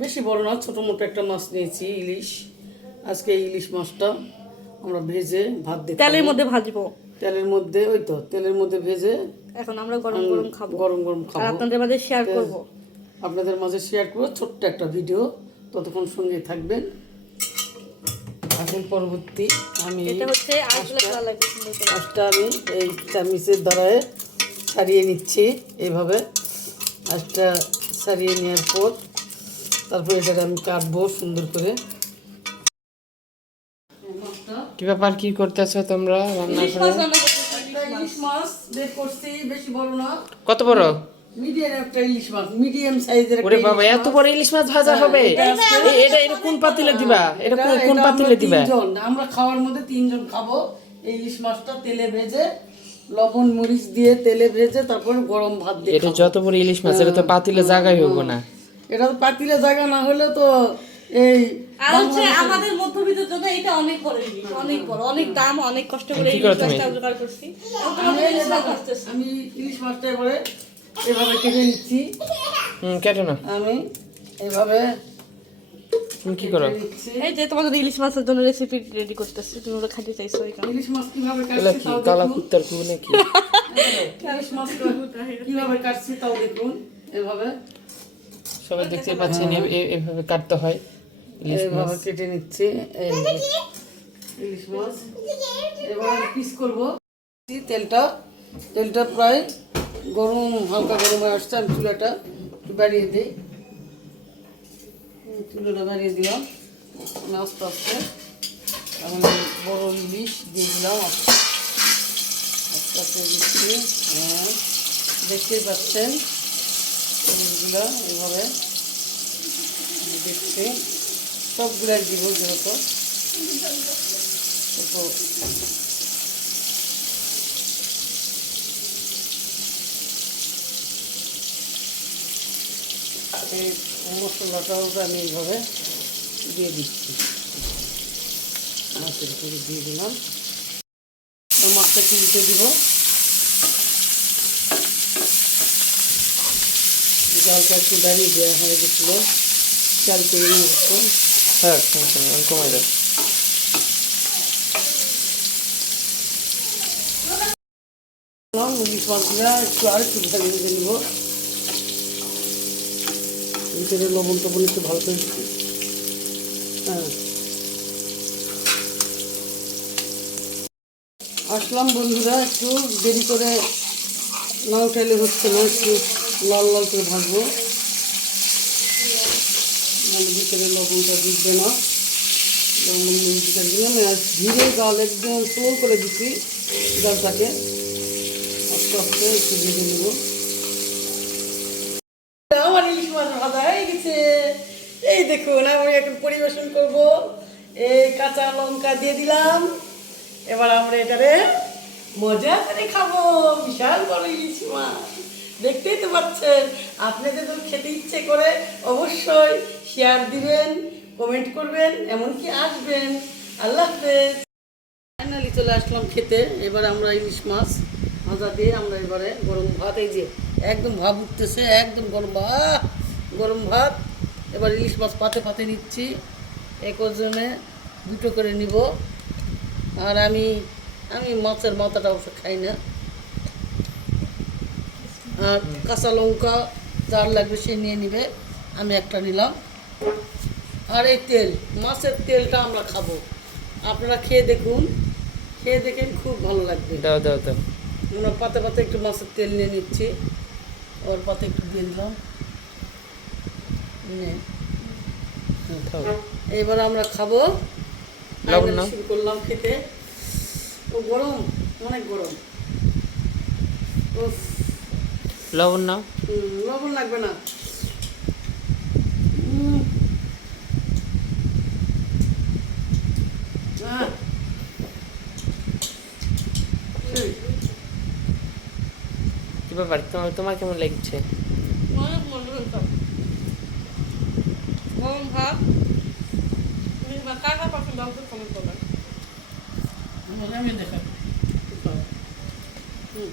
বেশি বড় না ছোটো মোটো একটা মাছ নিয়েছি ইলিশ। আজকে ইলিশ মাছটা আমরা ভেজে ভাত দিয়ে তেলের মধ্যে ভাজবো। তেলের মধ্যে ওই তো তেলের মধ্যে ভেজে এখন আমরা গরম গরম খাব। গরম গরম খাব। আপনাদের মাঝে শেয়ার করব। আপনাদের মাঝে শেয়ার করব ছোট্ট একটা ভিডিও ততক্ষণ সঙ্গে থাকবেন। এখন পরবর্তী আমি এটা হচ্ছে করে। আমি এই চামিচের দ্বারায় ছাড়িয়ে নিচ্ছি। এইভাবে মাছটা ছাড়িয়ে নেওয়ার পর তারপর এটা আমি কাটবো সুন্দর করে। কি ব্যাপার কি করতেছো তোমরা? রান্না করে? কত বড়? মিডিয়াম একটা ইলিশ মাছ মিডিয়াম সাইজের ওরে বাবা এত বড় ইলিশ মাছ ভাজা হবে? এটা এটা কোন পাতিলে দিবা? এটা কোন কোন পাতিলে দিবা? তিনজন আমরা খাওয়ার মধ্যে তিনজন খাব। এই ইলিশ মাছটা তেলে ভেজে লবণ মরিচ দিয়ে তেলে ভেজে তারপর গরম ভাত দিয়ে এটা যত বড় ইলিশ মাছ এটা তো পাতিলে জায়গায় হব না। এটা তো পাতিলে জায়গা না হলে তো এই আর হচ্ছে আমাদের মধ্যবিত্তের জন্য এটা অনেক বড় ইলিশ অনেক বড় অনেক দাম অনেক কষ্ট করে মাছটা জোগাড় করছি। আমি ইলিশ মাছটা এবারে এভাবে কেটে নিচ্ছি। হুম কেটে না আমি এভাবে তুমি কি করো? এই যে তোমাদের ইলিশ মাছের জন্য রেসিপি রেডি করতেছি তুমি ওটা খাইতে চাইছো এই কারণে। ইলিশ মাছ কীভাবে কাটছি কি তাও কালা কুত্তার কু নাকি? ইলিশ মাছটা কীভাবে কাটছি তাও দেখুন। এভাবে সবাই দেখতে পাচ্ছেন এভাবে কাটতে হয়। ইলিশ মাছ। কেটে নিচ্ছে ইলিশ মাছ। এবার পিস করব। তেলটা তেলটা প্রায় গরম হালকা গরম হয়ে আসছে আমি চুলাটা একটু বাড়িয়ে দিই। চুলাটা বাড়িয়ে দিলাম আস্তে আস্তে আমি বড় ইলিশ দিয়ে দিলাম। আস্তে আস্তে আস্তে দিচ্ছি হ্যাঁ দেখতেই পাচ্ছেন। ইলিশগুলো এইভাবে আমি দেখছি। সবগুলাই দিব যেহেতু। তো এই মশলাটাও আমি এইভাবে দিয়ে দিচ্ছি। মাছের উপরে দিয়ে দিলাম। মাছটা কিনতে দিব। জলটা একটু দাঁড়িয়ে দেওয়া হয়ে গেছিল। চাল নিয়ে হ্যাঁ নেই, আমি কমাই দাও একটু আর একটু ভালো ভেজে নিব। ভিতরে লবণ টবণ একটু ভালো করে হ্যাঁ। আসলাম বন্ধুরা একটু দেরি করে না উঠাইলে হচ্ছে না একটু লাল লাল করে ভাজবো। ভিতরে লবণটা দিবে না। লবণ আর ধীরে গাল একদম স্লো করে দিচ্ছি গালটাকে আস্তে আস্তে একটু ভেজে নেব। ইলিশ মাছ হয়ে গেছে। এই দেখুন, আমি এখন পরিবেশন করব। এই কাঁচা লঙ্কা দিয়ে দিলাম। এবার আমরা এটারে মজা করে খাব। বিশাল বড় ইলিশ মাছ। দেখতেই তো পাচ্ছেন। আপনাদের তো খেতে ইচ্ছে করে, অবশ্যই শেয়ার দিবেন কমেন্ট করবেন, এমনকি আসবেন। আল্লাহ ফাইনালি চলে আসলাম খেতে। এবার আমরা ইলিশ মাছ ভাজা দিয়ে আমরা এবারে গরম ভাত, এই যে একদম ভাব উঠতেছে, একদম গরম ভাত গরম ভাত। এবার ইলিশ মাছ পাতে পাতে নিচ্ছি। এক ওজনে দুটো করে নিব। আর আমি আমি মাছের মাথাটা অবশ্য খাই না। আর কাঁচা লঙ্কা যার লাগবে সে নিয়ে নিবে। আমি একটা নিলাম। আর এই তেল মাছের তেলটা আমরা খাব। আপনারা খেয়ে দেখুন। খেয়ে দেখেন খুব ভালো লাগবে। দাও দাও দাও। আমরা পাতে পাতে একটু মাছের তেল নিয়ে নিচ্ছি। ওর পাতে একটু দিয়ে দিলাম। এবার আমরা খাব। শুরু করলাম খেতে। ও গরম অনেক গরম। উফ, লবণ নাও। হুম, লবণ লাগবে না। কি ব্যাপার? তোমার তোমার কেমন লাগছে? আমি দেখাই হুম।